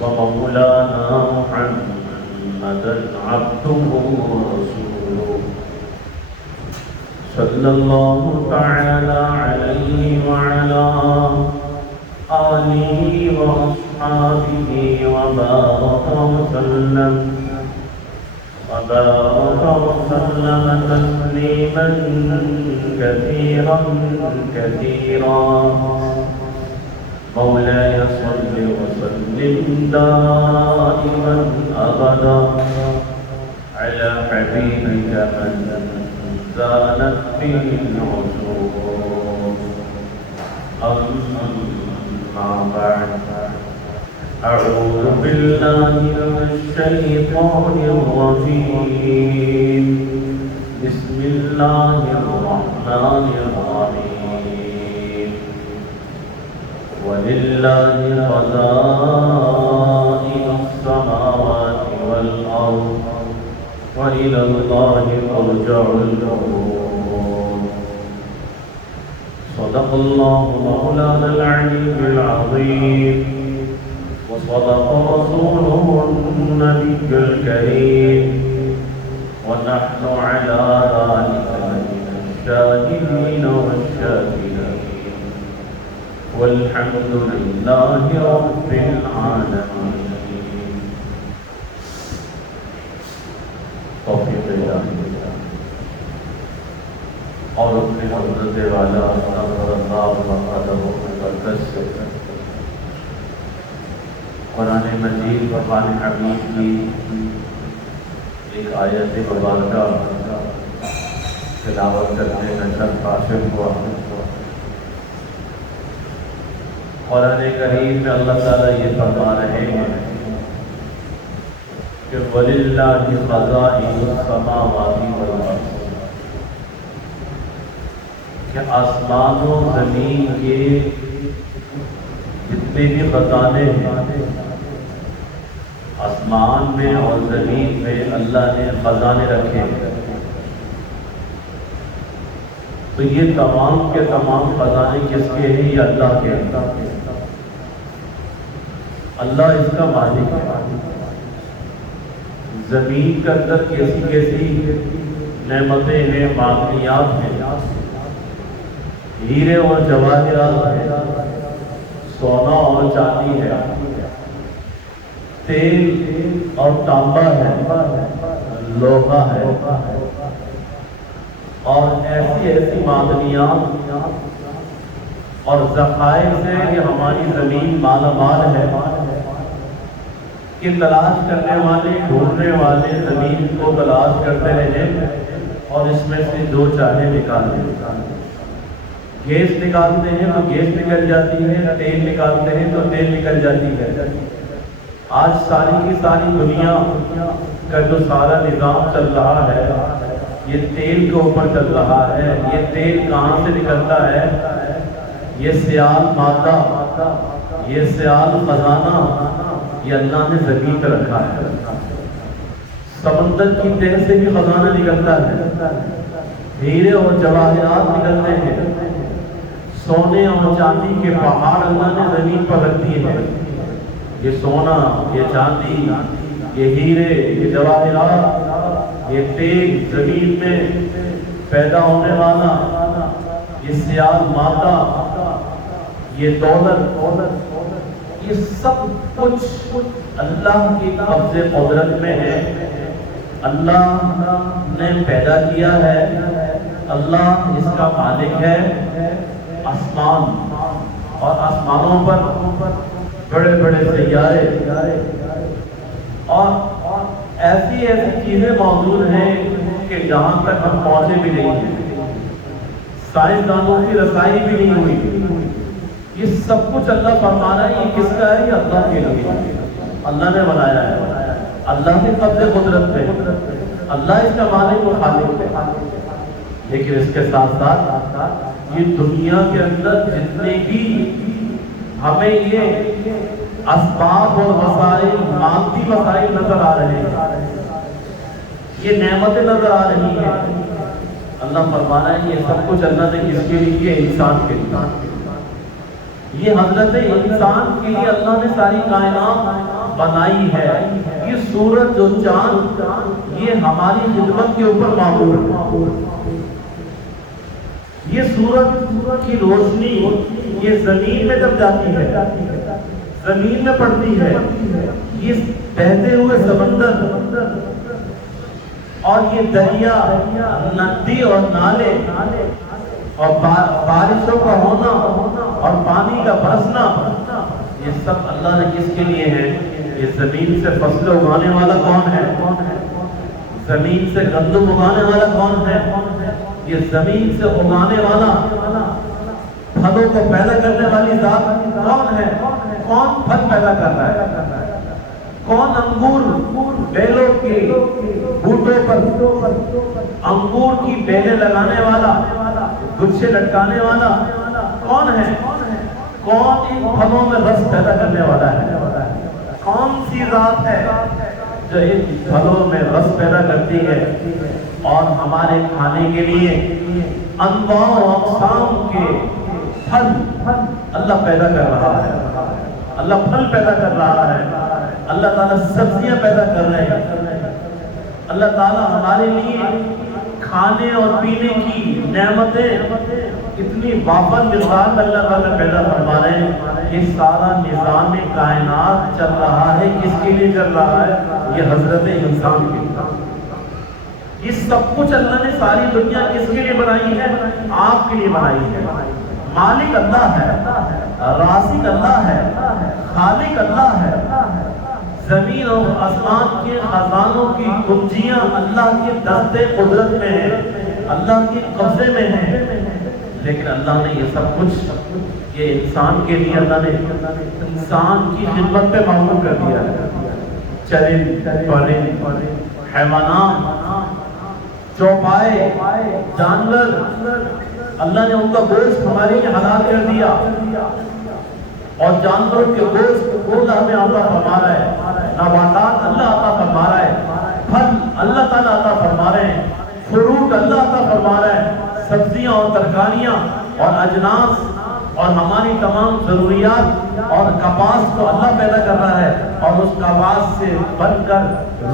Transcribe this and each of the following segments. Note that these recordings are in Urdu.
ومولانا محمدا عبده ورسوله صلى الله تعالى عليه وعلى آله وأصحابه وبارك وسلم تسليما كثيرا كثيرا. مولاي صل وسلم دائما أبدا على حبيبك من زالت به العصور. أما بعد، أعوذ بالله من الشيطان الرجيم. بسم الله الرحمن الرحيم. ولله خزائن السماوات والأرض وإلى الله ترجع الأمور. صدق الله مولانا العلي العظيم، وصدق رسوله النبي الكريم، ونحن على ذلك من الشاهدين والشاكرين، والحمد لله رب العالمين. توفیق الہی اور اپنے حضرت والا اللہ قدر و برکت سے قرآن مجید فرمان حمید کی ایک آیت مبارکہ تلاوت کرنے میں سر قاصر ہوا. قرآن کریم میں اللہ تعالیٰ یہ فرما رہے ہیں کہ وَلِلَّهِ خَزَائِنُ السَّمَاوَاتِ وَالْأَرْضِ، کہ آسمان و زمین کے جتنے بھی خزانے ہیں، آسمان میں اور زمین میں اللہ نے خزانے رکھے ہیں. تو یہ تمام کے تمام خزانے کس کے ہیں؟ یہ اللہ کے ہیں. اللہ اس کا مالک ہے. زمین کے اندر کیسی کیسی نعمتیں ہیں، معدنیات ہیں، ہیرے اور جواہرات ہیں، سونا اور چاندی ہے، تیل اور تانبا ہے، لوہا ہے، اور ایسی ایسی معدنیات اور ذخائر سے کہ ہماری زمین مالا مال ہے کہ تلاش کرنے والے، ڈھونڈنے والے زمین کو تلاش کرتے رہے اور اس میں سے جو چاہے نکالتے ہیں. گیس نکالتے ہیں تو گیس نکل جاتی ہے، تیل نکالتے ہیں تو تیل نکل جاتی ہے. آج ساری کی ساری دنیا کا جو سارا نظام چل رہا ہے یہ تیل کے اوپر چل رہا ہے. یہ تیل کہاں سے نکلتا ہے؟ یہ سیال مادہ، یہ سیال خزانہ یہ اللہ نے زمین پہ رکھا ہے. سمندر کی تہ سے بھی خزانہ نکلتا ہے، ہیرے اور جواہرات نکلتے ہیں، سونے اور چاندی کے پہاڑ اللہ نے زمین پر رکھ دیے ہیں. یہ سونا، یہ چاندی، یہ ہیرے، یہ جواہرات، یہ تیل زمین میں پیدا ہونے والا، یہ سیال مادہ، یہ دولت، یہ سب کچھ اللہ کی قبض قدرت میں ہے. اللہ نے پیدا کیا ہے، اللہ اس کا مالک ہے. آسمان اور آسمانوں پر بڑے بڑے سیارے اور ایسی ایسی چیزیں موجود ہیں کہ جہاں تک ہم پہنچے بھی نہیں ہیں، سائنسدانوں کی رسائی بھی نہیں ہوئی. یہ سب کچھ اللہ فرما رہا ہے. یہ کس کا ہے؟ یہ اللہ کے لیے. اللہ نے بنایا ہے، اللہ کی قبض قدرت پہ، اللہ اس کا مالک و خالق ہے. لیکن اس کے ساتھ ساتھ یہ دنیا کے اندر جتنے بھی ہمیں یہ اسباب اور وسائل، مادی وسائل نظر آ رہے ہیں، یہ نعمتیں نظر آ رہی ہیں، اللہ فرما رہا ہے یہ سب کچھ اللہ نے کس کے لیے کیا؟ انسان کے لیے. یہ حضرت انسان کے لیے اللہ نے ساری کائنات بنائی ہے، یہ سورج جو چاند یہ ہماری خدمت کے اوپر معمور ہے۔ یہ سورج کی روشنی یہ زمین میں جب جاتی ہے، زمین میں پڑتی ہے، یہ بہتے ہوئے سمندر اور یہ دریا، ندی اور نالے اور بارشوں کا ہونا اور پانی کا برسنا، یہ سب اللہ نے کس کے لیے ہے؟ یہ زمین سے فصل اگانے والا کون ہے؟ زمین سے گندم اگانے والا کون ہے؟ یہ زمین سے اگانے والا، پھلوں کو پیدا کرنے والی ذات کون ہے؟ کون پھل پیدا کر رہا ہے؟ کون انگور بیلوں کے بوٹوں پر انگور کی بیلیں لگانے والا، گچھے لٹکانے والا کون ہے؟ کون ان پھلوں میں رس پیدا کرنے والا ہے؟ کون سی ذات ہے جو ان پھلوں میں رس پیدا کرتی ہے اور ہمارے کھانے کے لیے انواع و اقسام کے پھل اللہ پیدا کر رہا ہے؟ اللہ پھل پیدا کر رہا ہے، اللہ تعالیٰ سبزیاں پیدا کر رہے ہیں، اللہ تعالیٰ ہمارے لیے کھانے اور پینے کی نعمتیں اتنی وافر مقدار میں اللہ تعالیٰ پیدا فرما رہے ہیں۔ یہ سارا نظام کائنات چل رہا ہے، کس کے لیے چل رہا ہے؟ یہ حضرت انسان کے لیے۔ یہ سب کچھ اللہ نے ساری دنیا کس کے لیے بنائی ہے؟ آپ کے لیے بنائی ہے۔ مالک اللہ ہے، رازق اللہ ہے، خالق اللہ ہے، زمین اور آسمان کے خزانوں کی کنجیاں اللہ کے دستے قدرت میں ہیں، اللہ کے قبضے میں ہیں، لیکن اللہ نے یہ سب کچھ یہ انسان کے لیے اللہ نے انسان کی خدمت پہ معمور کر دیا ہے۔ چرند پرند حیوانات چوپائے جانور اللہ نے ان کا گوشت ہمارے لیے حلال کر دیا، اور جانوروں کے گوشت کو اللہ ہمیں عطا فرما رہا ہے، نباتات اللہ عطا فرما رہا ہے، پھل اللہ تعالیٰ عطا فرما رہے ہیں، فروٹ اللہ عطا فرما رہا ہے، سبزیاں اور ترکاریاں اور اجناس اور ہماری تمام ضروریات اور کپاس کو اللہ پیدا کر رہا ہے، اور اس کپاس سے بن کر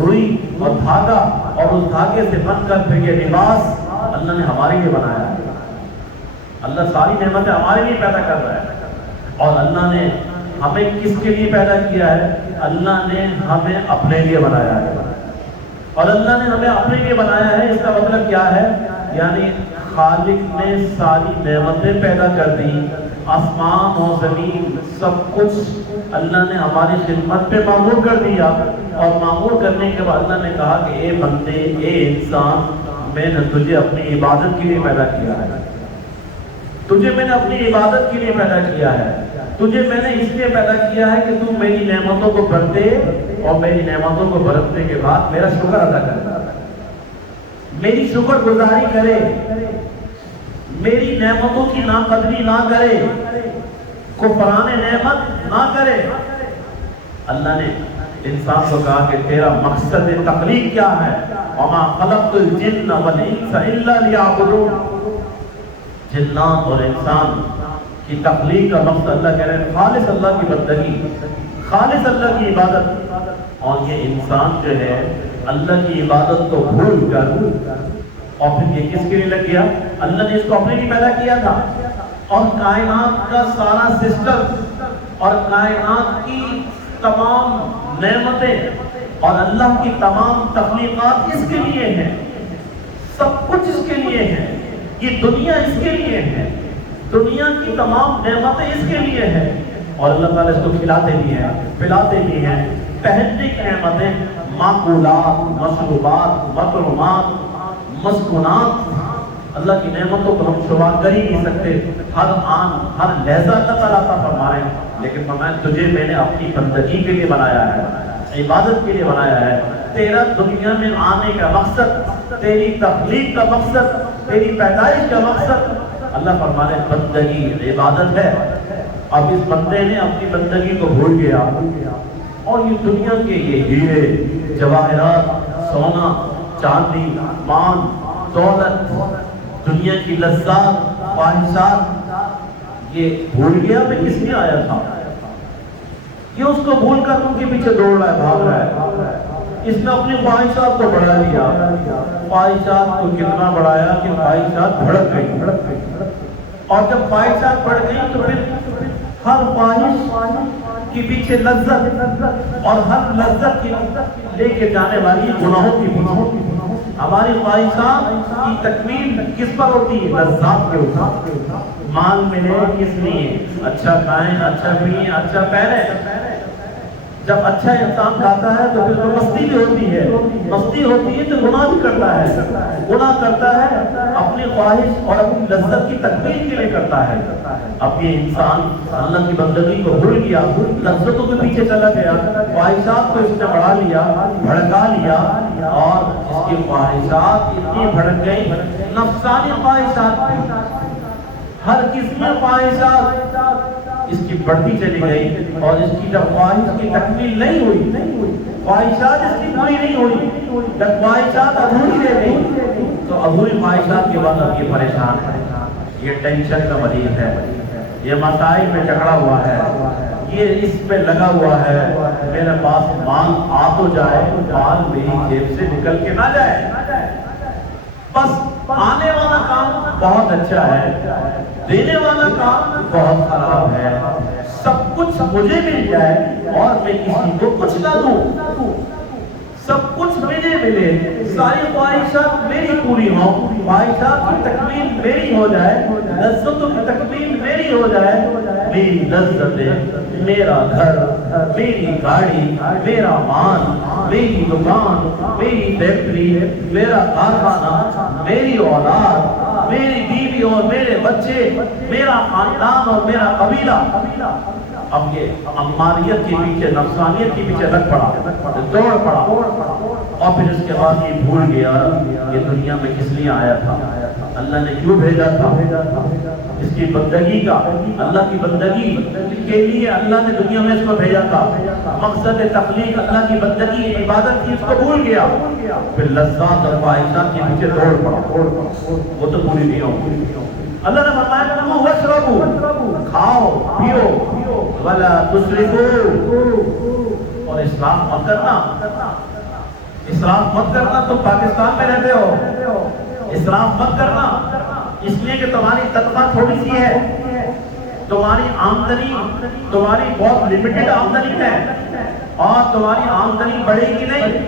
روئی اور دھاگا اور اس دھاگے سے بن کر پھر یہ لباس اللہ نے ہمارے لیے بنایا ہے۔ اللہ ساری نعمتیں ہمارے لیے پیدا کر رہا ہے، اور اللہ نے ہمیں کس کے لیے پیدا کیا ہے؟ اللہ نے ہمیں اپنے لیے بنایا ہے، اور اللہ نے ہمیں اپنے لیے بنایا ہے۔ اس کا مطلب کیا ہے؟ یعنی خالق نے ساری نعمتیں پیدا کر دی، آسمان و زمین سب کچھ اللہ نے ہماری خدمت پہ معمور کر دیا، اور معمور کرنے کے بعد اللہ نے کہا کہ اے بندے، اے انسان، میں نے تجھے اپنی عبادت کے لیے پیدا کیا ہے، تجھے میں نے اپنی عبادت کے لیے پیدا کیا ہے، تجھے میں نے اس لیے پیدا کیا ہے کہ تو میری نعمتوں کو برتے اور میری نعمتوں کو برتنے کے بعد میرا شکر ادا کرے، میری شکر گزاری کرے، میری نعمتوں کی ناقدری نہ کرے، کفران نعمت نہ کرے۔ اللہ نے انسان کو کہا کہ تیرا مقصد تخلیق کیا ہے؟ وما خلقت الجن والانس الا لیعبدون۔ جنات اور انسان کی تخلیق کا مقصد اللہ کہہ رہے ہیں خالص اللہ کی بندگی، خالص اللہ کی عبادت، اور یہ انسان جو ہے اللہ کی عبادت کو بھول کر اور پھر یہ کس کے لیے لگ گیا؟ اللہ نے اس کو اپنے لیے پیدا کیا تھا، اور کائنات کا سارا سسٹم اور کائنات کی تمام نعمتیں اور اللہ کی تمام تخلیقات اس کے لیے ہیں، سب کچھ اس کے لیے ہے، یہ دنیا اس کے لیے ہے، دنیا کی تمام نعمتیں اس کے لیے ہیں، اور اللہ تعالیٰ اس کو کھلاتے بھی ہیں، پلاتے بھی ہیں، پہننے کی نعمتیں، معقولات، مشروبات، مطعومات، مسکونات، اللہ کی نعمتوں کو ہم شمار کر ہی نہیں سکتے، ہر آن ہر لحظہ اللہ تعالیٰ عطا فرما رہے ہیں، لیکن فرمایا تجھے میں نے اپنی بندگی کے لیے بنایا ہے، عبادت کے لیے بنایا ہے، تیرا دنیا میں آنے کا مقصد، تیری تخلیق کا مقصد، تیری پیدائش کا مقصد اللہ فرما رہے بندگی عبادت ہے۔ اب اس بندے نے اپنی بندگی کو بھول گیا، اور یہ دنیا کے یہ ہیرے جواہرات، سونا چاندی، مال دولت، دنیا کی لذات خواہشات، یہ بھول گیا میں کس لیے آیا تھا، یہ اس کو بھول کر ان کے پیچھے دوڑ رہا ہے، بھاگ رہا ہے۔ اس نے اپنی خواہشات کو بڑھا لیا، خواہشات کو کتنا بڑھایا کہ خواہشات بھڑک گئی، اور جب خواہشات بڑھ گئی تو پھر ہر خواہش کے پیچھے لذت، اور ہر لذت کی لے کے جانے والی گناہوں کی پیچھے۔ ہماری خواہشات کی تکمیل کس پر ہوتی ہے؟ لذات کے اوپر۔ مال ملے کس لیے؟ اچھا کھائیں، اچھا پئیں، اچھا پہنیں۔ جب اچھا انسان کھاتا ہے تو پھر تو مستی بھی ہوتی ہے، مستی ہوتی ہے تو گناہ بھی کرتا ہے، گناہ کرتا ہے اپنی خواہش اور اپنی لذت کی تکمیل کے لیے کرتا ہے۔ اب یہ انسان اللہ کی بندگی کو بھول گیا، لذتوں کے پیچھے چلا گیا، خواہشات کو اس نے بڑھا لیا، بھڑکا لیا، اور اس کی خواہشات اتنی بھڑک گئی، نفسانی خواہشات بھی، ہر قسم کی خواہشات اس کی بڑھتی چلی گئی، اور اس کی جب خواہش کی تکمیل نہیں ہوئی، خواہشات اس کی پوری نہیں ہوئی، جب خواہشات ادھوری رہ گئی تو ادھوری خواہشات کے بعد اب یہ پریشان ہے، یہ ٹینشن کا مریض ہے، یہ مسائل میں جکڑا ہوا ہے، یہ اس پہ لگا ہوا ہے میرے پاس مال آ تو جائے، مال میری جیب سے نکل کے نہ جائے، بس آنے والا کام بہت اچھا ہے، دینے والا کام بہت خراب ہے، سب کچھ مجھے مل جائے اور میں کسی کو کچھ نہ دوں، سب کچھ مجھے ملے، ساری خواہشات میری پوری ہوں، خواہشات کی تکمیل میری ہو جائے، لذتوں کی تکمیل میری ہو جائے، میری لذتیں، میرا گھر، میری گاڑی، میرا مال، میری دکان، میری فیکٹری، میرا کارخانہ، میری اولاد، میری بیوی اور میرے بچے، میرا خاندان اور میرا قبیلہ۔ اب یہ اماریت کے پیچھے، نفسانیت کے پیچھے لگ پڑا، دوڑ پڑا، اور پھر اس کے بعد یہ بھول گیا یہ دنیا میں کس لیے آیا تھا، اللہ نے کیوں بھیجا تھا، اس کی بندگی کا، اللہ کی بندگی کے لیے اللہ نے دنیا میں اس کو بھیجا تھا، مقصد تخلیق اللہ کی بندگی عبادت کی، اس کو بھول گیا، پھر لذات اور خواہشات کے پیچھے دوڑ پڑا، وہ تو پوری نہیں ہوگی۔ اللہ نے فرمایا کلوا واشربوا، کھاؤ پیو، ولا تسرفوا، اور اسراف مت کرنا، اسراف مت کرنا، تم پاکستان میں رہتے ہو، اسراف مت کرنا، اس لیے کہ تمہاری تنخواہ تھوڑی سی ہے، تمہاری آمدنی بہت لمیٹڈ آمدنی ہے، اور تمہاری آمدنی بڑھے گی نہیں،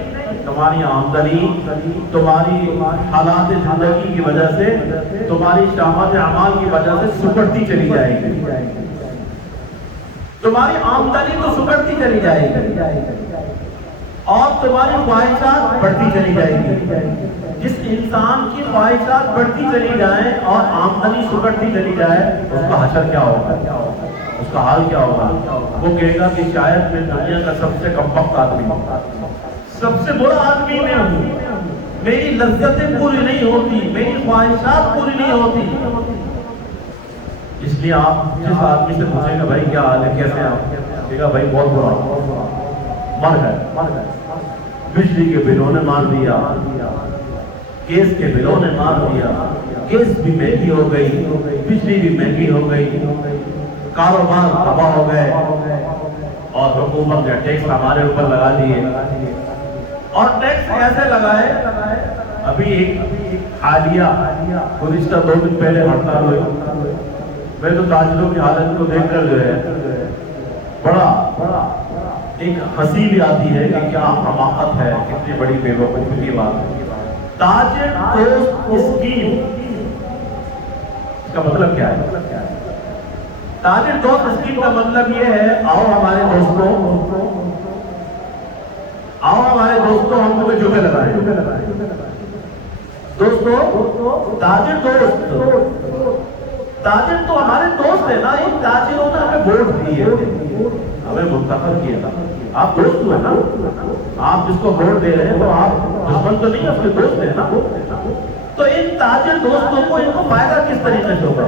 تمہاری آمدنی تمہاری حالات زندگی کی وجہ سے، تمہاری شامات اعمال کی وجہ سے سکڑتی چلی جائے گی، تمہاری آمدنی تو سکڑتی چلی جائے گی، اور تمہاری خواہشات بڑھتی چلی جائے گی۔ جس انسان کی خواہشات بڑھتی چلی جائیں اور آمدنی سکڑتی چلی جائے، اس کا حشر کیا ہوگا، اس کا حال کیا ہوگا؟ وہ کہے گا کہ شاید میں دنیا کا سب سے کم وقت آدمی ہوں، سب سے برا آدمی میں ہوں، میری لذتیں پوری نہیں ہوتی، میری خواہشات پوری نہیں ہوتی۔ اس لیے آپ جس آدمی سے پوچھیں گے بھائی کیا حال ہے، کیسے آپ، کہے گا بھائی بہت برا، مر گئے، بجلی کے بلوں نے مار دیا، گیس کے بلوں نے مار دیا، گیس بھی مہنگی ہو گئی، بجلی بھی مہنگی ہو گئی، کاروبار تباہ ہو گئے، اور حکومت نے ٹیکس ہمارے اوپر لگا دیے، اور ٹیکس کیسے لگائے؟ ابھی ایک حالیہ گزشتہ 2 دن پہلے ہڑتال ہوئی، میں تو تاجروں کی حالت کو دیکھ کر جو ہے بڑا ایک ہنسی بھی آتی ہے کہ کیا حماقت ہے، کتنی بڑی بے وقوفی کی بات ہے۔ تاجر دوست اسکیم، اس کا مطلب کیا ہے؟ تاجر دوست اسکیم کا مطلب یہ ہے، آؤ ہمارے دوستوں ہم تمہیں جمعے لگائیں، دوستوں، تاجر تو ہمارے دوست ہیں نا، ان تاجروں نے ہمیں ووٹ دیے، ہمیں منتخب کیا تھا، آپ دوست ہوئے نا، آپ جس کو ووٹ دے رہے ہیں تو آپ دشمن تو نہیں، آپ کے دوست ہیں نا، تو ان تاجر دوستوں کو ان کو فائدہ کس طریقے سے ہوگا؟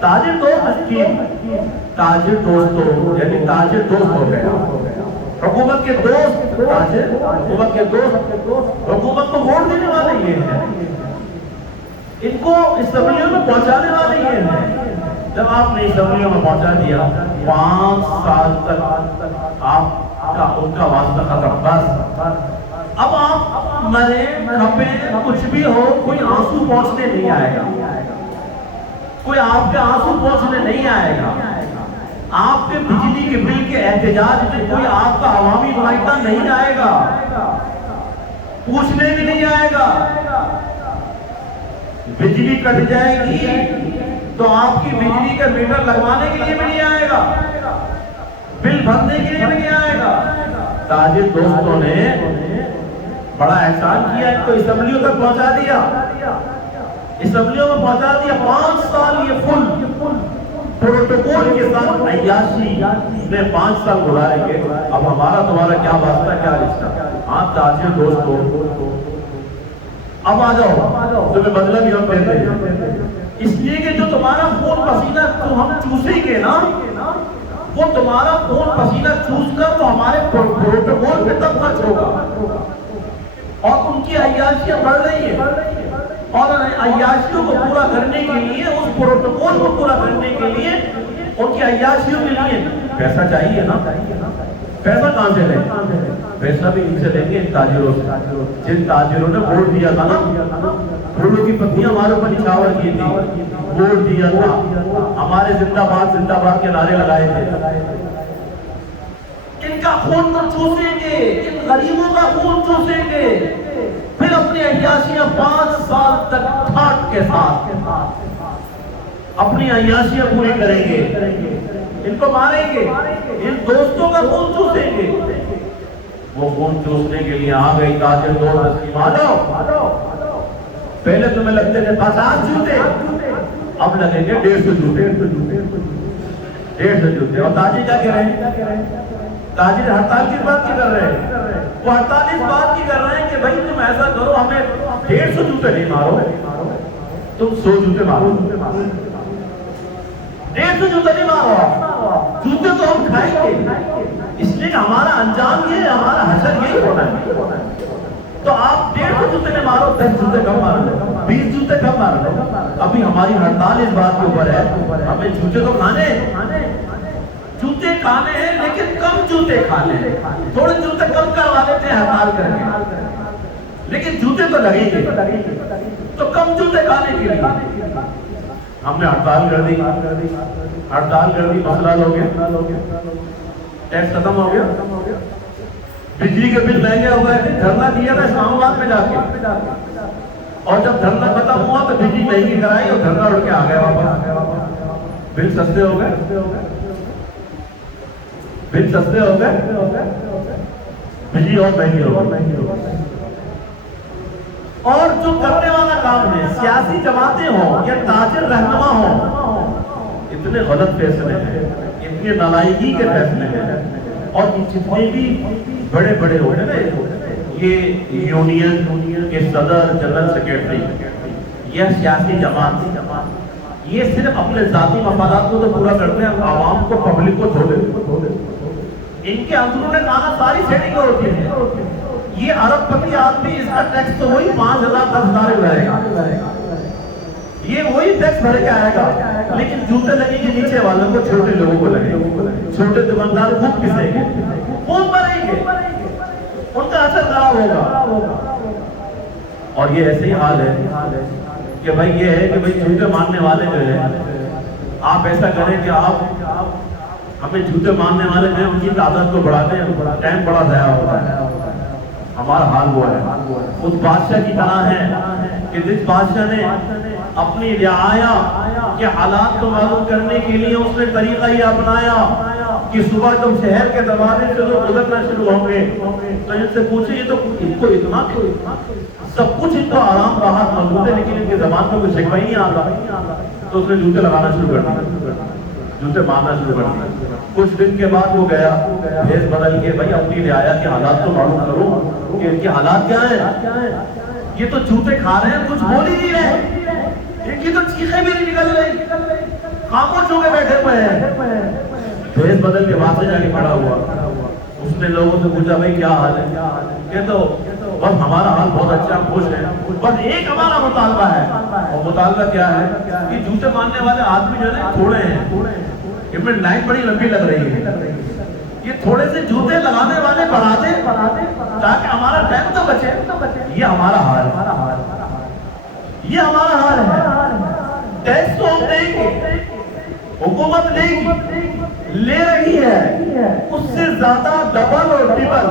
تاجر دوست اسکیم، تاجر دوستوں یعنی تاجر دوست ہو گیا، حکومت کے دوست تاجر، حکومت کے دوست حکومت کو ووٹ دینے والے یہ ہیں، ان کو اسمبلیوں میں پہنچانے والے یہ ہیں۔ جب آپ نے اسمبلیوں میں پہنچا دیا 5 سال تک آپ کا ان کا واسطہ ختم، بس اب آپ مرے کھپے کچھ بھی ہو، کوئی آنسو پہنچنے نہیں آئے گا، کوئی آپ کے آنسو پہنچنے نہیں آئے گا، آپ کے بجلی کے بل کے احتجاج میں کوئی آپ کا عوامی نمائندہ نہیں آئے گا، پوچھنے بھی نہیں آئے گا۔ بجلی کٹ جائے گی تو آپ کی بجلی کا میٹر لگوانے کے لیے بھی نہیں آئے گا، بل بھرنے کے لیے بھی نہیں آئے گا۔ تاجر دوستوں نے بڑا احسان کیا، ان کو اسمبلیوں تک پہنچا دیا، اسمبلیوں میں پہنچا دیا۔ 5 سال یہ فل پروٹوکول کے ساتھ عیاشی میں 5 سال گزارے گے۔ اب ہمارا تمہارا کیا واسطہ، کیا رشتہ؟ ہاں تاجر دوستوں، اب آ جاؤ، تمہیں بدلہ بھی ہم دیتے ہیں، اس لیے کہ جو تمہارا خون پسینہ تو ہم چوسیں گے نا، وہ تمہارا خون پسینہ چوس کر تو ہمارے پروٹوکول پہ تب خرچ ہوگا، اور ان کی عیاشیاں بڑھ رہی ہیں، اور عیاشیوں کو پورا کرنے کے لیے، اس پروٹوکول کو پورا کرنے کے لیے، ان کی عیاشیوں کے لیے پیسہ چاہیے نا۔ پیسہ کہاں سے لیں؟ پیسہ بھی ان سے لیں گے، ان تاجروں سے، جن تاجروں نے ووٹ دیا تھا نا، پھولوں کی پتیاں ہمارے اوپر نچھاور کی تھی، ووٹ دیا تھا، ہمارے زندہ باد کے نعرے لگائے تھے، ان کا خون تو چوسیں گے، ان غریبوں کا خون چوسیں گے، پھر اپنی عیاشیاں 5 سال تک ٹھاٹ کے ساتھ اپنی عیاشیاں پوری کریں گے، ان کو ماریں گے، ان دوستوں کا خون چوسیں گے۔ وہ خون چوسنے کے لیے آ گئی تاجر دوست تسلیم، آ جاؤ، پہلے تمہیں لگتے تھے 50 جوتے، اب لگیں گے 150 جوتے، 150 جوتے۔ اور تاجر کیا کہہ رہے ہیں؟ تاجر ہڑتال کی بات کی کر رہے ہیں، وہ ہڑتال اس بات کی کر رہے ہیں کہ بھائی تم ایسا کرو، ہمیں 150 جوتے نہیں مارو، تم 100 جوتے مارو، 150 جوتے نہیں مارو، جوتے تو ہم کھائیں گے، اس لیے کہ ہمارا انجام یہ ہے، ہمارا حشر یہی ہونا ہے۔ تو آپ 150 جوتے نہیں مارو، 10 جوتے کم مارو، 20 جوتے کم مارو، ابھی ہماری ہڑتال اس بات کے اوپر ہے، ہمیں جوتے تو کھانے، جوتے کھانے ہیں لیکن کم جوتے کھانے ہیں، تھوڑے جوتے کم کروا لیتے ہیں ہڑتال کر کے، لیکن جوتے تو لگیں گے، تو کم جوتے کھانے کے لیے ہم نے ہڑتال کر دی، مسئلہ ہو گیا، ٹیکس ختم ہو گیا، بجلی کے بل مہنگے ہو گئے تھے، دھرنا دیا تھا اسلام آباد میں جا کے، اور جب دھرنا ختم ہوا تو بجلی مہنگی کرائی اور دھرنا اڑ کے آ گیا واپس، بل سستے ہو گئے، بل سستے ہو گئے، بجلی اور مہنگی ہو گئی۔ اور جو کرنے والا کام ہے، سیاسی جماعتیں ہوں یا تاجر رہنما ہوں، اتنے غلط فیصلے ہیں، اتنے نالائقی کے فیصلے ہیں، اور جتنے بھی بڑے بڑے ہوتے ہیں، یہ یونین کے صدر، جنرل سیکرٹری، یہ سیاسی جماعت، یہ صرف اپنے ذاتی مفادات کو تو پورا کرتے ہیں، عوام کو، پبلک کو چھوڑ دیتے، ان کے اندرون کھانا ساری سیٹنگ ہوتی ہے۔ یہ ارب پتی آدمی، اس کا ٹیکس تو وہی 5,000 10,000 بھرے گا، یہ وہی ٹیکس بھرے کے آئے گا، لیکن جوتے لگیں گے نیچے والوں کو، چھوٹے لوگوں کو لگیں گے، چھوٹے دکاندار خود پسیں گے، خود بھریں گے، ان کا اثر خراب ہوگا۔ اور یہ ایسے ہی حال ہے کہ بھائی یہ ہے کہ بھائی جوتے ماننے والے جو ہیں، آپ ایسا کریں کہ آپ ہمیں جوتے ماننے والے جو ہیں ان کی تعداد کو بڑھا دیں، ٹائم بڑا ضائع ہوتا ہے۔ ہمارا حال ہوا ہے، اس بادشاہ کی طرح ہے کہ جس بادشاہ نے اپنی رعایا کے حالات کو معلوم کرنے کے لیے اس نے طریقہ یہ اپنایا کہ صبح جب شہر کے دروازے سے لوگ گزرنا شروع ہوں گے تو ان سے پوچھیں یہ تو ان کو اتنا سب کچھ ان کو آرام راحت موجود ہے، لیکن ان کی زبان میں کوئی شکوہ ہی نہیں آتا، تو اس نے جوتے لگانا شروع کر دیا، جوتے مارنا شروع کر دیا۔ کچھ دن کے بعد وہ گیا بھیس بدل کے، بھائی اپنی رعایا کے حالات تو معلوم کرو کہ ان کے حالات کیا ہیں، یہ تو جوتے کھا رہے ہیں، کچھ بول ہی نہیں رہے، ان کی تو چیخیں بھی نہیں نکل رہی، خاموش ہو کے بیٹھے ہوئے ہیں۔ بھیس بدل کے وہاں سے جا کے کھڑا ہوا، اس نے لوگوں سے پوچھا بھائی کیا حال ہے، کہ تو بس ہمارا حال بہت اچھا، ہم خوش ہیں، بس ایک ہمارا مطالبہ ہے، اور مطالبہ کیا ہے کہ جوتے ماننے والے آدمی جو ہے تھوڑے ہیں، یہ میں لائن بڑی لمبی لگ رہی ہے. یہ تھوڑے سے جوتے لگانے والے بڑھا دے تاکہ ہمارا ٹائم تو بچے. یہ ہمارا حال ہے, یہ ہمارا حال ہے. ٹیکس تو ہم دیں گے, حکومت لے رہی ہے, اس سے زیادہ ڈبل اور ٹرپل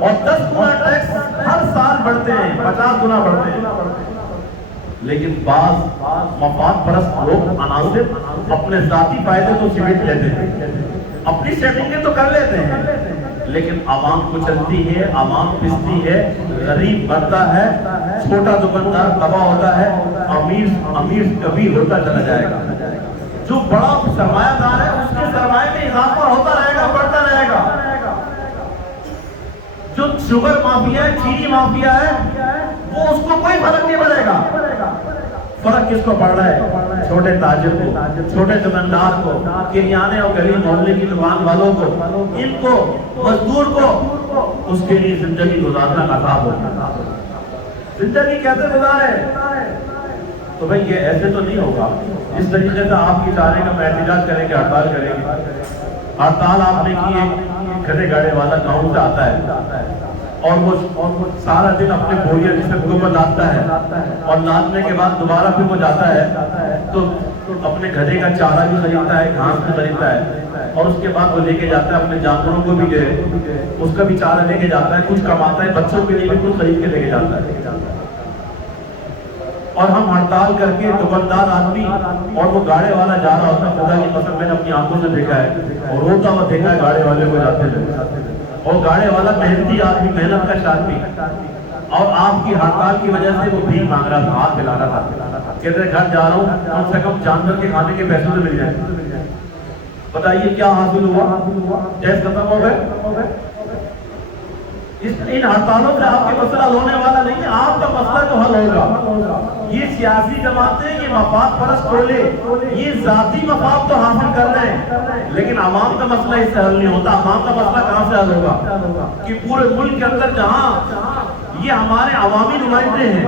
اور 10 گنا ٹیکس ہر سال بڑھتے ہیں, 50 گنا بڑھتے ہیں. لیکن بعض مفاد پرست لوگ عناصر اپنے ذاتی فائدے کو سمیٹ لیتے ہیں, اپنی سیٹنگیں تو کر لیتے ہیں, لیکن عوام کو چلتی ہے, عوام پستی ہے, غریب بڑھتا ہے, چھوٹا دکاندار تباہ ہوتا ہے, امیر کبھی ہوتا چلا جائے گا. جو بڑا سرمایہ دار ہے اس کے سرمایہ میں اضافہ ہوتا رہے گا, بڑھتا رہے گا. جو شوگر مافیا ہے, چینی مافیا ہے, وہ اس کو کوئی فرق نہیں پڑے گا. فرق کس کو پڑ رہا ہے؟ چھوٹے تاجر کو, چھوٹے دکاندار کو, کریانے اور غریب محلے کی دکان والوں کو, ان کو, مزدور کو. اس کے لیے زندگی گزارنا عذاب ہوگا. زندگی کیسے گزارے؟ تو بھئی یہ ایسے تو نہیں ہوگا. اس طریقے سے آپ کی چاہنے کا احتجاج کریں گے, ہڑتال کریں گے. ہڑتال آپ نے کی, ایک کھڑے گاڑے والا گاؤں سے آتا ہے اور وہ سارا دن اپنے بوریاں جسے حکومت لاتا ہے, اور لادنے کے بعد دوبارہ پھر وہ جاتا ہے تو اپنے گھڑے کا چارہ بھی خریدتا ہے, گھاس بھی خریدتا ہے, اور اس کے بعد وہ لے کے جاتا ہے اپنے جانوروں کو بھی, اس کا بھی چارہ لے کے جاتا ہے, کچھ کماتا ہے, بچوں کے لیے بھی کچھ خرید کے لے کے جاتا ہے. اور ہم ہڑتال کر کے دکاندار آدمی اور وہ گاڑے والا جا رہا ہوتا ہے, خدا کی قسم میں نے اپنی آنکھوں سے دیکھا ہے اور روتا ہوا دیکھا ہے گاڑے والے کو جاتے ہوئے. اور گاڑے والا محنتی آدمی, محنت کا آدمی, اور آپ کی ہڑتال کی وجہ سے وہ بھیک مانگ رہا تھا, ہاتھ پھیلا رہا تھا, کہتے ہیں گھر جا رہا ہوں, کم سے کم جانور کے کھانے کے پیسے تو مل جائیں. بتائیے کیا حاصل ہوا؟ ٹیکس ختم ہو گئے. ان ہڑتالوں سے آپ کے مسئلہ ہونے والا نہیں ہے, آپ کا مسئلہ جو حل ہوگا. یہ سیاسی جماعتیں, یہ مفاد پرست ٹولے, یہ ذاتی مفاد تو حاصل کر رہے ہیں, لیکن عوام کا مسئلہ اس سے حل نہیں ہوتا. عوام کا مسئلہ کہاں سے حل ہوگا؟ کہ پورے ملک کے اندر جہاں یہ ہمارے عوامی نمائندے ہیں,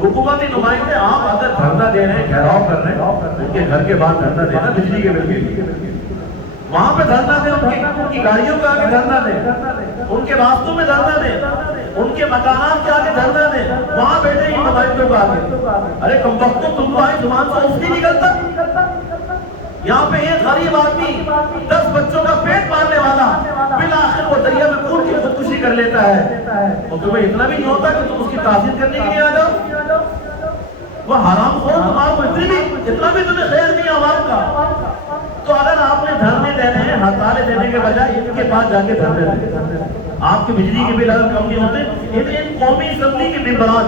حکومتی نمائندے, آپ اگر دھرنا دے رہے ہیں, گھیراؤ کر رہے ہیں, ان کے گھر کے باہر دھرنا دینا بجلی کے بل کے لیے, وہاں پہ دھرنا دیں, ان کی گاڑیوں کے آگے دھرنا دیں, ان کے راستوں میں دھرنا دیں, ان کے مکانات کے آگے دھرنا دیں, وہاں بیٹھے ہی نمائندوں کے آگے. ارے کم وقتوں تم کو آئی زبان سے اف نہیں نکلتا. یہاں پہ ایک غریب آدمی 10 بچوں کا پیٹ مارنے والا بالآخر وہ دریا میں کود کے خودکشی کر لیتا ہے, اور تمہیں اتنا بھی نہیں ہوتا کہ تم اس کی تعزیت کرنے کے لیے آ جاؤ. وہ حرام خور تمہارا کو اتنا بھی تمہیں خیال نہیں عوام کا. تو اگر آپ نے دھرنے دینے ہیں, ہڑتالیں دینے کے بجائے ان کے پاس جا کے دھرنے دیں. آپ کے بجلی کے بل اگر کم نہیں ہوتے, ان قومی اسمبلی کے ممبران,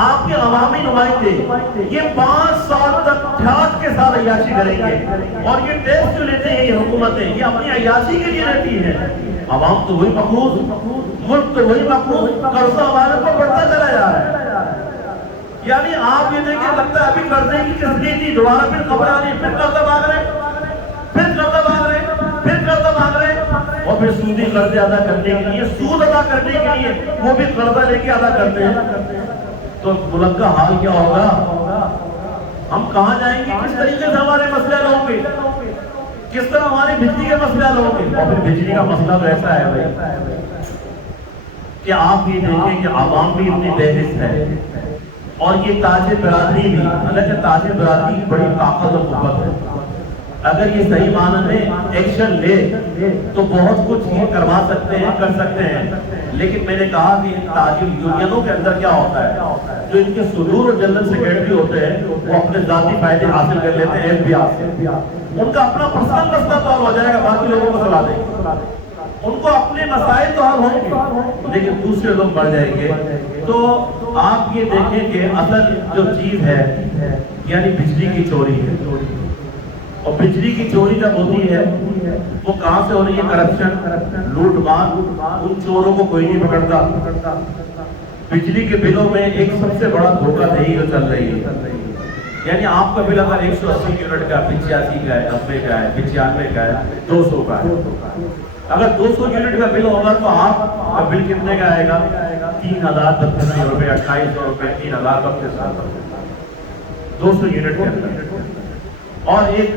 آپ کے عوامی نمائندے, یہ 5 سال تک ٹھاٹ کے ساتھ عیاشی کریں گے, اور یہ ٹیکس جو لیتے ہیں یہ حکومتیں, یہ اپنی عیاشی کے لیے لیتی ہیں. عوام تو وہی مقروض, ملک تو وہی مقروض, قرضہ ہمارے پر بڑھتا چلا جا رہا ہے. یعنی آپ یہ دیکھیں, لگتا ہے ابھی قرضے کی قسطیں تھی, دوبارہ پھر خبر آ رہی, پھر قرضہ مانگ رہے, پھر قرضہ مانگ رہے, پھر قرضہ مانگ رہے, اور پھر سودی قرضے ادا کرنے کے لیے, سود ادا کرنے کے لیے وہ بھی قرضہ لے کے ادا کرتے ہیں. تو ملک کا حال کیا ہوگا؟ ہم کہاں جائیں گے؟ کس طریقے سے ہمارے مسئلے حل ہوں گے؟ کس طرح ہماری بجلی کے مسئلے حل ہوں گے؟ اور پھر بجلی کا مسئلہ تو ایسا ہے بھائی کہ آپ یہ دیکھیں کہ عوام بھی اتنی بہرست ہے, اور یہ تاج برادری بھی, حالانکہ تاج برادری بڑی طاقت اور قوت ہے. اگر یہ صحیح معنی میں ایکشن لے تو بہت کچھ یہ کروا سکتے ہیں, کر سکتے ہیں. لیکن میں نے کہا کہ تاجر یونینوں کے اندر کیا ہوتا ہے, جو ان کے صدور اور جنرل سیکریٹری ہوتے ہیں وہ اپنے ذاتی فائدے حاصل کر لیتے ہیں FBR سے. ان کا اپنا پرسنل مسئلہ تو حل ہو جائے گا, باقی لوگوں کو سلا دیں گے, ان کو اپنے مسائل تو حل ہوں گے, لیکن دوسرے لوگ بڑھ جائیں گے. تو آپ یہ دیکھیں کہ اصل جو چیز ہے یعنی بجلی کی چوری ہے, اور بجلی کی چوری جب ہوتی ہے وہ کہاں سے ہو رہی ہے؟ کرپشن, لوٹ مار. ان چوروں کو کوئی نہیں پکڑتا. بجلی کے بلوں میں ایک سب سے بڑا دھوکہ دہی جو چل رہی ہے, یعنی آپ کا بل اگر 180 یونٹ کا, 85 کا ہے, 90 کا ہے, 95 کا ہے, 200 کا ہے, اگر 200 یونٹ کا بل ہوگا تو آپ کا بل کتنے کا آئے گا؟ 3032 روپے, 2800 روپے, 3032 200 یونٹ کے اندر. اور ایک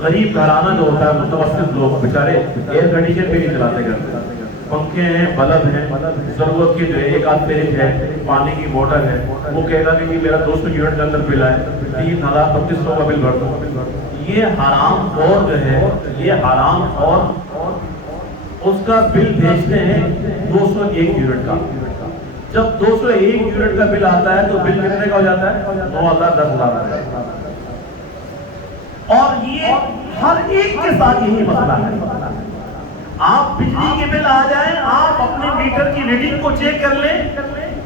غریب گھرانہ جو ہوتا ہے متوسط لوگ بیچارے ایئر کنڈیشن بھی نہیں چلاتے کرتے، پنکھے ہیں، بلب ہیں، ضرورت کی جو ہے ایک آدھ فریج ہے، پانی کی موٹر ہے، وہ کہے گا کہ میرا 200 یونٹ کے اندر بل ہے، 3,000-3,500 کا بل بھر دو۔ یہ حرام خور جو ہے، یہ حرام خور اس کا بل بھیجتے ہیں 201 یونٹ کا۔ جب 201 یونٹ کا بل آتا ہے تو بل کتنے کا ہو جاتا ہے؟ 9,000 10,000۔ اور یہ ہر ایک کے ساتھ یہی مسئلہ ہے۔ آپ بجلی کے بل آ جائیں، آپ اپنے میٹر کی ریڈنگ کو چیک کر لیں،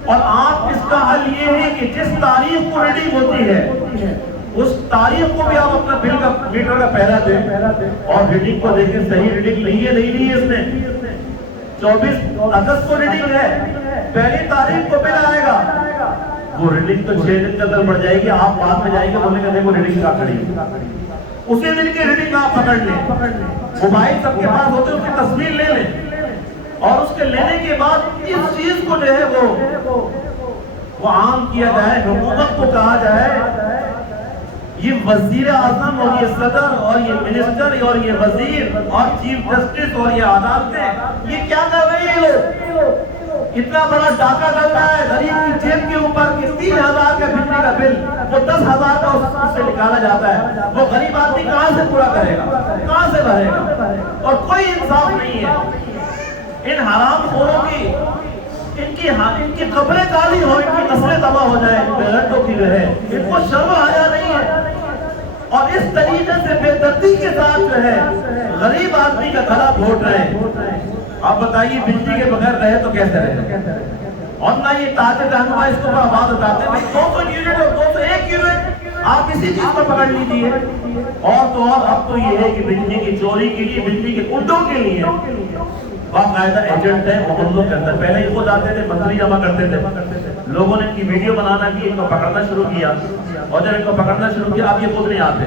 اور آپ اس کا حل یہ ہے کہ جس تاریخ کو ریڈنگ ہوتی ہے اس تاریخ کو بھی آپ اپنا بل کا میٹر کا پہلا دیں اور ریڈنگ کو دیکھیں صحیح ریڈنگ نہیں ہے اس میں۔ 24 اگست کو ریڈنگ ہے، پہلی تاریخ کو بل آئے گا، وہ ریڈنگ تو 6 دن کے اندر بڑھ جائے گی، آپ بعد میں جائیں گے بولیں گے دیکھو ریڈنگ کیا کھڑی ہے، اسی دن کی ریڈنگ آپ پکڑ لیں۔ موبائل سب کے پاس ہوتے ہیں، اس کی تصویر لے لیں، اور اس کے لینے کے بعد اس چیز کو جو ہے وہ عام کیا جائے، حکومت کو کہا جائے یہ وزیر اعظم اور یہ صدر اور یہ منسٹر اور یہ وزیر اور چیف جسٹس اور یہ عدالتیں یہ کیا کر رہی ہیں لوگ؟ اتنا بڑا ڈاکہ ڈل رہا ہے غریب کی جیب کے اوپر کہ 3,000 کا بجلی کا بل وہ 10,000 کا اس سے نکالا جاتا ہے، وہ غریب آدمی کہاں سے پورا کرے گا، کہاں سے بھرے گا؟ اور کوئی انصاف نہیں ہے۔ ان حرام خوروں کی ان کی قبریں کالی ہو، ان کی نسلیں تباہ ہو جائے، بغیرتوں کی جو ہے ان کو شرم آیا نہیں ہے، اور اس طریقے سے بے دردی کے ساتھ جو ہے غریب آدمی کا گلا گھونٹ رہے ہیں۔ آپ بتائیے بجلی کے بغیر رہے تو کیسے رہے؟ اور نہ یہ تاجر رہنما اس کو آواز اٹھاتے ہیں 200 یونٹ اور 201 یونٹ آپ اسی چیز کو پکڑ لیجیے۔ اور تو اور اب تو یہ ہے کہ بجلی کی چوری کے لیے، بجلی کے کنڈوں کے لیے باقاعدہ ایجنٹ ہے محلوں کے اندر۔ پہلے ان کو جاتے تھے، منتری جمع کرتے تھے، لوگوں نے ان کی ویڈیو بنانا کی، ان کو پکڑنا شروع کیا، اور جب ان کو پکڑنا شروع کیا اب یہ خود نہیں آتے۔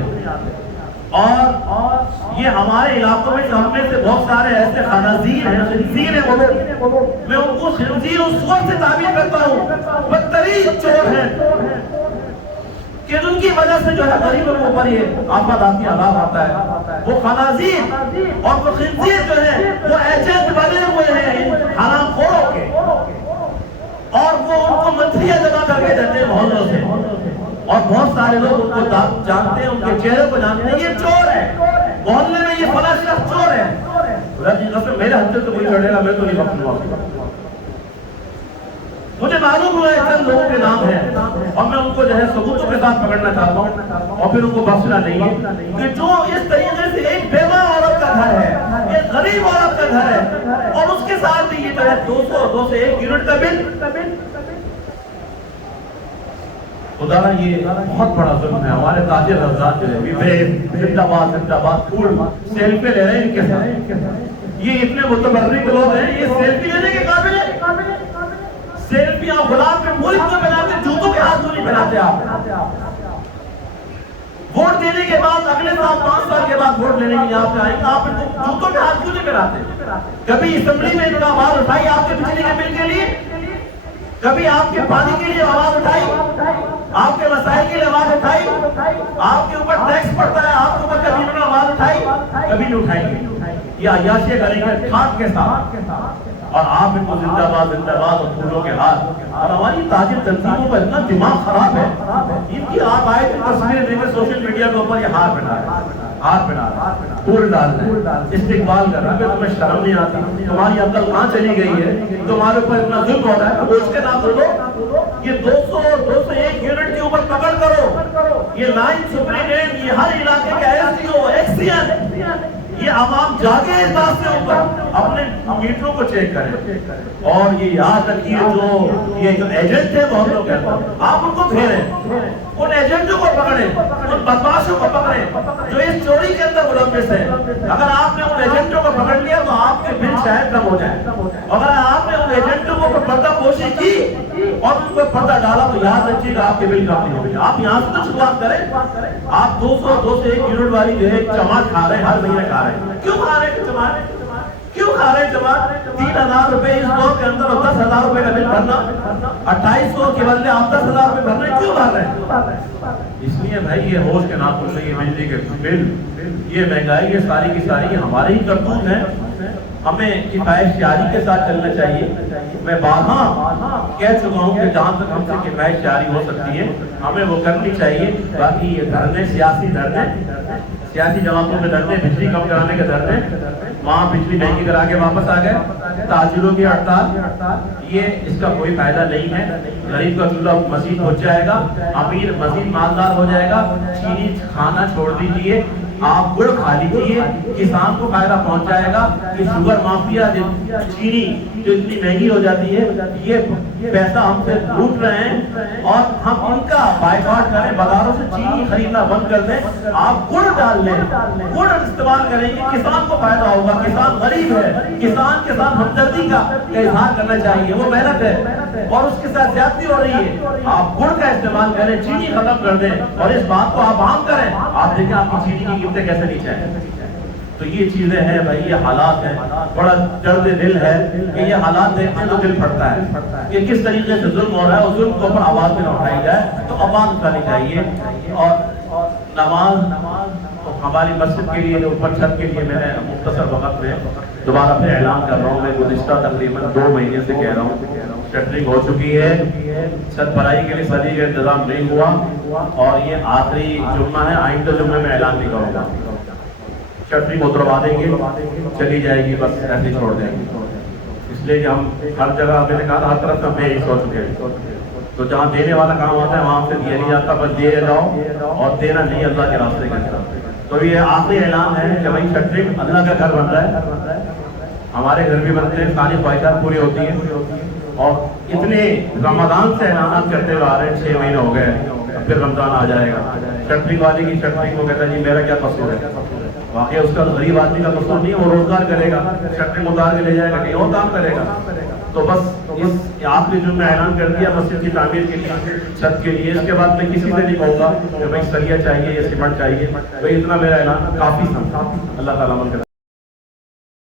اور یہ ہمارے علاقوں میں ہم میں سے بہت سارے ایسے خنازیر ہیں، خنزیر ہیں وہ لوگ، میں ان کو خنزیر اور سور سے تعبیر کرتا ہوں، بدترین چور ہیں کہ جن کی وجہ سے جو ہے غریبوں کے اوپر یہ آفات آتی ہے، عذاب آتا ہے۔ وہ خنازیر اور وہ خنزیر جو ہے وہ ایجنٹ بنے ہوئے ہیں حرام خوروں کے، اور وہ ان کو منتریاں جمع کر کے دیتے ہیں محلوں سے، اور بہت سارے لوگ ان کو جانتے ہیں، ان کے چہرے کو جانتے ہیں، یہ چور ہے، محلے میں یہ فلاں شخص چور ہے۔ میرے ہاتھ سے تو کوئی چڑھے گا، میں تو نہیں پکڑوں۔ مجھے معلوم ہوا ہے چند لوگوں کے نام ہیں، اور میں ان کو جو ہے ثبوتوں کے ساتھ پکڑنا چاہتا ہوں، اور پھر ان کو بخشنا نہیں ہے کہ جو اس طریقے سے ایک بیوہ عورت کا گھر ہے، ایک غریب عورت کا گھر ہے، اور اس کے ساتھ بھی یہ جو ہے 201 یونٹ کا بل۔ خدا نا یہ بہت بڑا ظلم ہے۔ ہمارے تاجر حضرات جو ہے زندہ باد زندہ باد پھول سیلفی لے رہے ہیں ان کے ساتھ، یہ اتنے متبرک لوگ ہیں، یہ سیلفی لینے کے قابل ہے؟ سیلفی آپ غلام کے ملک میں بناتے، جوتوں کے ہاتھ نہیں بناتے۔ آپ ووٹ دینے کے بعد اگلے سال 5 سال کے بعد ووٹ لینے کے لیے آپ آئیں گے، آپ ان کو جوتوں کے ہاتھ کیوں نہیں بناتے؟ کبھی اسمبلی میں ان کا آواز اٹھائی آپ کے بجلی کے بل کے لیے؟ کبھی آپ کے پانی کے لیے آواز اٹھائی؟ آپ کے مسائل کے لیے آواز اٹھائی؟ آپ کے اوپر ٹیکس پڑتا ہے، آپ کے اوپر کبھی انہوں نے آواز اٹھائی؟ کبھی نہیں اٹھائیں گے، یہ عیاشی کریں گے ٹھاٹ کے ساتھ، اور آپ ان کو زندہ باد اور پھولوں کے ہاتھ۔ اور ہماری تاجر تنظیموں کا اتنا دماغ خراب ہے، ان کی آپ آئے تھے تصویریں دیکھیں سوشل میڈیا کے اوپر، یہ ہاتھ بنا رہا ہے، پھول ڈال رہا ہے، استقبال کر رہا ہے، تمہیں شرم نہیں آتی؟ تمہاری عقل کہاں چلی گئی ہے؟ تمہارے اوپر اتنا ظلم ہو رہا ہے، اس کے نام دو یہ 200 اور 201 یونٹ کے اوپر پکڑ کرو، یہ لائن سپرینٹینڈنٹ، یہ ہر علاقے کے ایس ڈی او، ایکسین، یہ عوام جاگے اس بات سے اوپر اپنے میٹروں کو چیک کریں۔ اور یہ یاد رکھیے جو ایجنٹ ہے بہت لوگ کہتے آپ ان کو پھیریں، ان ایجنٹوں کو پکڑیں، ان بدماشوں کو پکڑیں جو اس چوری کے اندر ملوث ہیں۔ اگر آپ نے ان ایجنٹوں کو پکڑ لیا تو آپ کے بل شاید کم ہو جائے، اگر آپ نے ان ایجنٹوں کو پردہ پوشی کی اور ان کو پردہ ڈالا تو یاد رکھیے کہ آپ کے بل کم نہیں ہو گئے۔ آپ یہاں سے تو شروعات کریں، آپ 201 یونٹ والی جو ہے چماٹ کھا رہے ہیں، ہر مہینے کھا رہے ہیں، کیوں کھا رہے ہیں چماٹ؟ کیوں کھا رہے ہیں جماعت؟ 3,000 روپے اس دور کے اندر اور 10,000 روپے کا بل بھرنا، 2,250 کے بدلے آپ 10,000 روپے بھرنا، کیوں بھر رہے ہیں؟ اس لیے بھائی یہ ہوش کے ناخن سے، یہ بجلی کے بل، یہ مہنگائی، یہ ساری کی ساری ہماری ہی کرتوت ہیں۔ ہمیں کفایت جاری کے ساتھ چلنا چاہیے۔ میں بارہا کہہ چکا ہوں کہ جہاں تک ہم سے کفایت جاری ہو سکتی ہے ہمیں وہ کرنی چاہیے۔ باقی یہ دھرنے، سیاسی دھرنے، سیاسی جماعتوں کے دھرنے، بجلی کم کرانے کے دھرنے، وہاں بجلی مہنگی کرا کے واپس آ گئے، تاجروں کی ہڑتال، یہ اس کا کوئی فائدہ نہیں ہے۔ غریب کا چولہا مزید ہو جائے گا، امیر مزید مالدار ہو جائے گا۔ چینی کھانا چھوڑ دیجیے، آپ گڑ کھا لیجیے، کسان کو فائدہ پہنچ جائے گا۔ کہ شوگر مافیا، چینی جو اتنی مہنگی ہو جاتی ہے، یہ پیسہ ہم سے لوٹ رہے ہیں اور ہم ان کا بائیکاٹ کریں، بازاروں سے چینی خریدنا بند کر دیں، آپ گڑ ڈال لیں، گڑ استعمال کریں گے، کسان کو فائدہ ہوگا۔ کسان غریب ہے، کسان کے ساتھ ہمدردی کا اظہار کرنا چاہیے، وہ محنت ہے اور اس کے ساتھ زیادتی ہو رہی ہے۔ آپ گڑ کا استعمال کریں، چینی ختم کر دیں اور اس بات کو آپ عام کریں، آپ دیکھیں آپ کی چینی کی قیمتیں کیسے نیچے ہیں۔ تو یہ چیزیں ہیں بھائی، یہ حالات ہیں، بڑا درد دل ہے کہ یہ حالات دیکھتے ہیں تو دل پھٹتا ہے کہ کس طریقے سے ظلم ہو رہا ہے، اور ظلم کو اوپر آواز میں نہ اٹھائی جائے تو آواز اٹھانی چاہیے۔ اور نماز ہماری مسجد کے لیے، اوپر چھت کے لیے، میں نے مختصر وقت میں دوبارہ پھر اعلان کر رہا ہوں، میں گزشتہ تقریباً 2 مہینے سے کہہ رہا ہوں، شٹرنگ ہو چکی ہے، چھت بھرائی کے لیے صدی کا انتظام نہیں ہوا اور یہ آخری جمعہ ہے، آئندہ جمعے میں اعلان نہیں کروں گا۔ شٹرنگ اتروا دیں گے، چلی جائے گی، بس ایسے چھوڑ دیں گے، اس لیے کہ ہم ہر جگہ، میں نے کہا ہر طرف سے بے حص ہو چکے ہیں، تو جہاں دینے والا کام ہوتا ہے وہاں سے دیا نہیں جاتا، بس دے جاؤ اور دینا نہیں اللہ کے راستے کے اندر۔ تو یہ آخری اعلان ہے کہ بھائی شٹرنگ اللہ کا گھر بن رہا ہے، ہمارے گھر بھی بنتے ہیں، ساری خواہشات پوری ہوتی ہیں اور اتنے رمضان سے اعلانات کرتے ہوئے آ رہے ہیں، 6 مہینے ہو گئے، پھر رمضان آ جائے گا۔ شٹرنگ والے کی شٹرنگ کو کہتا ہے جی میرا کیا قصور ہے؟ واقعی اس کا غریب آدمی کا قصور نہیں ہے، وہ روزگار کرے گا، شٹرنگ اتار کے لے جائے گا، کہیں اور کام کرے گا۔ تو بس اس آخری جمعہ اعلان کر دیا مسجد کی تعمیر کے لیے، چھت کے لیے، اس کے بعد میں کسی سے نہیں کہوں گا کہ بھائی سریا چاہیے یا سیمنٹ چاہیے، بھائی اتنا میرا اعلان کافی تھا۔ اللہ تعالیٰ